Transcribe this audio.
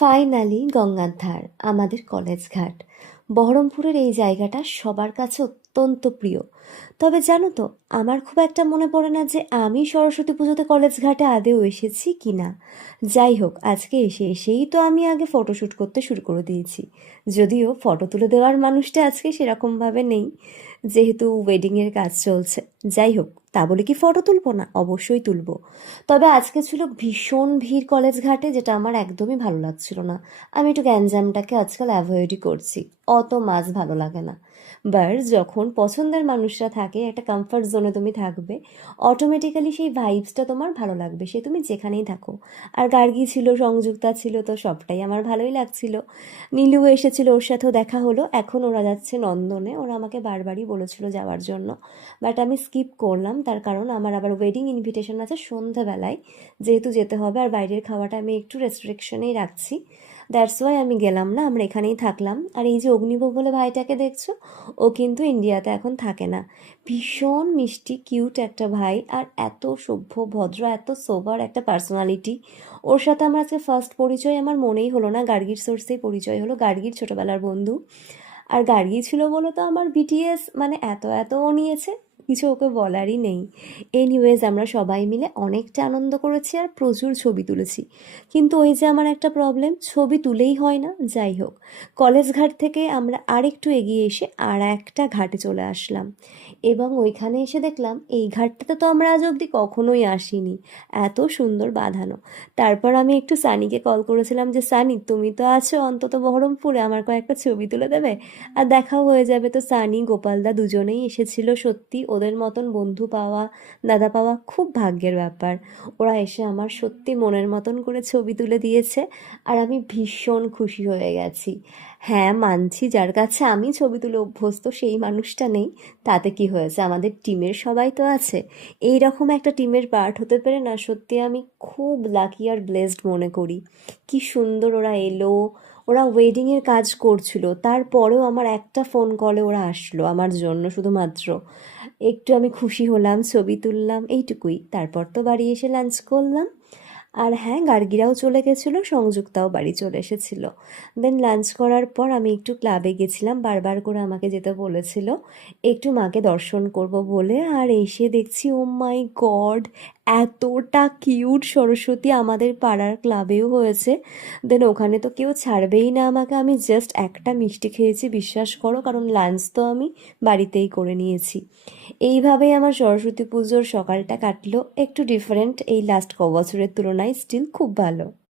Finally গঙ্গার ধার, আমাদের কলেজ ঘাট। বহরমপুরের এই জায়গাটা সবার কাছে অত্যন্ত প্রিয়। তবে জানো তো, আমার খুব একটা মনে পড়ে না যে আমি সরস্বতী পুজোতে কলেজ ঘাটে আদৌ এসেছি কি না। যাই হোক, আজকে এসেই তো আমি আগে ফটোশ্যুট করতে শুরু করে দিয়েছি। যদিও ফটো তুলে দেওয়ার মানুষটা আজকে সেরকমভাবে নেই, যেহেতু ওয়েডিংয়ের কাজ চলছে। যাই হোক, তা বলে কি ফটো তুলবো না? অবশ্যই তুলবো। তবে আজকে ছিল ভীষণ ভিড় কলেজ ঘাটে, যেটা আমার একদমই ভালো লাগছিল না। আমি একটু গ্যাঞ্জামটাকে আজকাল অ্যাভয়েডই করছি, অত মাছ ভালো লাগে না। বাট যখন পছন্দের মানুষরা থাকে, একটা কমফর্ট জোনে তুমি থাকবে, অটোমেটিক্যালি সেই ভাইবসটা তোমার ভালো লাগবে, সে তুমি যেখানেই থাকো। আর গার্গী ছিল, সংযুক্তা ছিল, তো সবটাই আমার ভালোই লাগছিল। নীলু এসেছিল, ওর সাথেও দেখা হলো। এখন ওরা যাচ্ছে নন্দনে, ওরা আমাকে বারবারই বলেছিল যাওয়ার জন্য, বাট আমি স্কিপ করলাম। তার কারণ আমার আবার ওয়েডিং ইনভিটেশন আছে সন্ধ্যাবেলায়, যেহেতু যেতে হবে, আর বাইরের খাওয়াটা আমি একটু রেস্ট্রিকশনেই রাখছি। দ্যাটস ওয়াই আমি গেলাম না, আমরা এখানেই থাকলাম। আর এই যে অগ্নিভোগ বলে ভাইটাকে দেখছো, ও কিন্তু ইন্ডিয়াতে এখন থাকে না। ভীষণ মিষ্টি কিউট একটা ভাই, আর এত সভ্য ভদ্র, এত সোবার একটা পার্সোনালিটি। ওর সাথে আমার আজকে ফার্স্ট পরিচয়, আমার মনেই হলো না, গার্গীর সোর্সেই পরিচয় হলো, গার্গীর ছোটোবেলার বন্ধু। আর গার্গী ছিল বলে তো আমার বিটিএস মানে এত এত ও নিয়েছে, কিছু ওকে বলারই নেই। এনিওয়েজ, আমরা সবাই মিলে অনেকটা আনন্দ করেছি আর প্রচুর ছবি তুলেছি। কিন্তু ওই যে আমার একটা প্রবলেম, ছবি তুলেই হয় না। যাই হোক, কলেজ ঘাট থেকে আমরা আরেকটু এগিয়ে এসে আর একটা ঘাটে চলে আসলাম, এবং ওইখানে এসে দেখলাম এই ঘাটটাতে তো আমরা আজ অবধি কখনোই আসিনি, এত সুন্দর বাঁধানো। তারপর আমি একটু সানিকে কল করেছিলাম যে সানি, তুমি তো আছো অন্তত বহরমপুরে, আমার কয়েকটা ছবি তুলে দেবে আর দেখাও হয়ে যাবে। তো সানি গোপালদা দুজনেই এসেছিল। সত্যি ওদের মতন বন্ধু পাওয়া, দাদা পাওয়া খুব ভাগ্যের ব্যাপার। ওরা এসে আমার সত্যি মনের মতন করে ছবি তুলে দিয়েছে, আর আমি ভীষণ খুশি হয়ে গেছি। হ্যাঁ, মানছি, যার কাছে আমি ছবি তুলে অভ্যস্ত সেই মানুষটা নেই, তাতে কি হয়েছে, আমাদের টিমের সবাই তো আছে। এই রকম একটা টিমের পার্ট হতে পেরে না, সত্যি আমি খুব লাকি আর ব্লেসড মনে করি। কি সুন্দর ওরা এলো, ওরা ওয়েডিংয়ের কাজ করছিল, তারপরেও আমার একটা ফোন কলে ওরা আসলো আমার জন্য শুধুমাত্র। একটু আমি খুশি হলাম, ছবি তুললাম, এইটুকুই। তারপর তো বাড়ি এসে লাঞ্চ করলাম। আর হ্যাঁ, গার্গীরাও চলে গেছিলো, সংযুক্তাও বাড়ি চলে এসেছিল। দেন লাঞ্চ করার পর আমি একটু ক্লাবে গেছিলাম, বারবার করে আমাকে যেতে বলেছিল একটু মাকে দর্শন করব বলে। আর এসে দেখছি, ও মাই গড, এতটা কিউট সরস্বতী আমাদের পাড়ার ক্লাবেও হয়েছে। দেন ওখানে তো কেউ ছাড়বেই না আমাকে, আমি জাস্ট একটা মিষ্টি খেয়েছি, বিশ্বাস করো, কারণ লাঞ্চ তো আমি বাড়িতেই করে নিয়েছি। এইভাবেই আমার সরস্বতী পুজোর সকালটা কাটলো, একটু ডিফারেন্ট, এই লাস্ট ক বছরের তুলনায় স্টিল খুব ভালো।